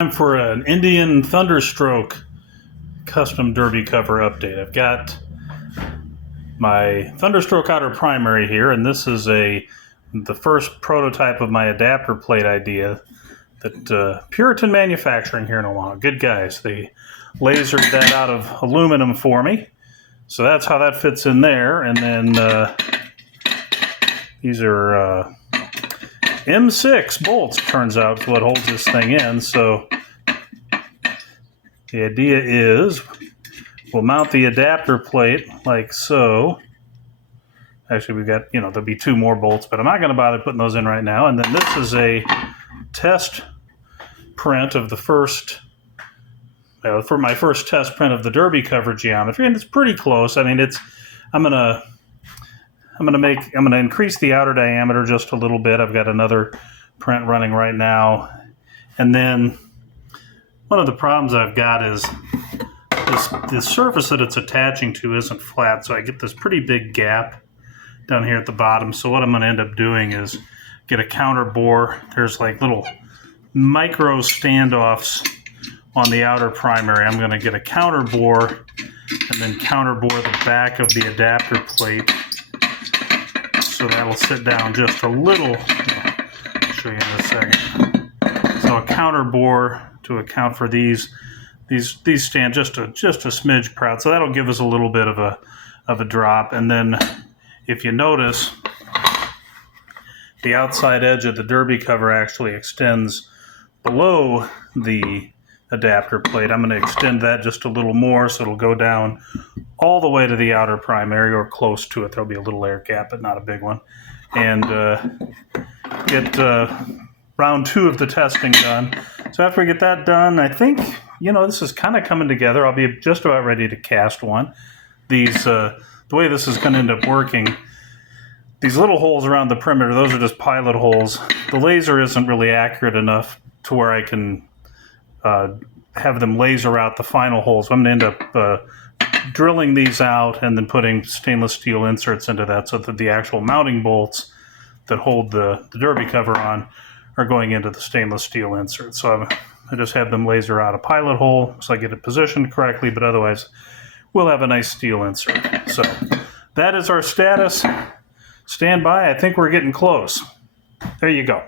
Time for an Indian Thunderstroke custom derby cover update. I've got my Thunderstroke outer primary here, and this is the first prototype of my adapter plate idea that Puritan Manufacturing here in Omaha. Good guys. They lasered that out of aluminum for me. So that's how that fits in there. And then these are M6 bolts, turns out, is what holds this thing in. So the idea is we'll mount the adapter plate like so. Actually, we've got, there'll be two more bolts, but I'm not going to bother putting those in right now. And then this is a test print of the first, for my first test print of the derby cover geometry, and it's pretty close. I mean, I'm gonna increase the outer diameter just a little bit. I've got another print running right now. And then one of the problems I've got is this surface that it's attaching to isn't flat, so I get this pretty big gap down here at the bottom. So what I'm going to end up doing is get a counter bore. There's like little micro standoffs on the outer primary. I'm going to get a counter bore and then counter bore the back of the adapter plate. So that'll sit down just a little. I'll show you in a second. So a counter bore to account for these stand just a smidge proud. So that'll give us a little bit of a drop. And then if you notice, the outside edge of the derby cover actually extends below the adapter plate. I'm going to extend that just a little more, so it'll go down all the way to the outer primary, or close to it. There'll be a little air gap, but not a big one. And get round 2 of the testing done. So after we get that done, I think, this is kind of coming together. I'll be just about ready to cast one. The way this is going to end up working, these little holes around the perimeter, those are just pilot holes. The laser isn't really accurate enough to where I can have them laser out the final holes. I'm going to end up drilling these out and then putting stainless steel inserts into that, so that the actual mounting bolts that hold the derby cover on are going into the stainless steel insert. So I just have them laser out a pilot hole so I get it positioned correctly, but otherwise we'll have a nice steel insert. So that is our status. Stand by. I think we're getting close. There you go.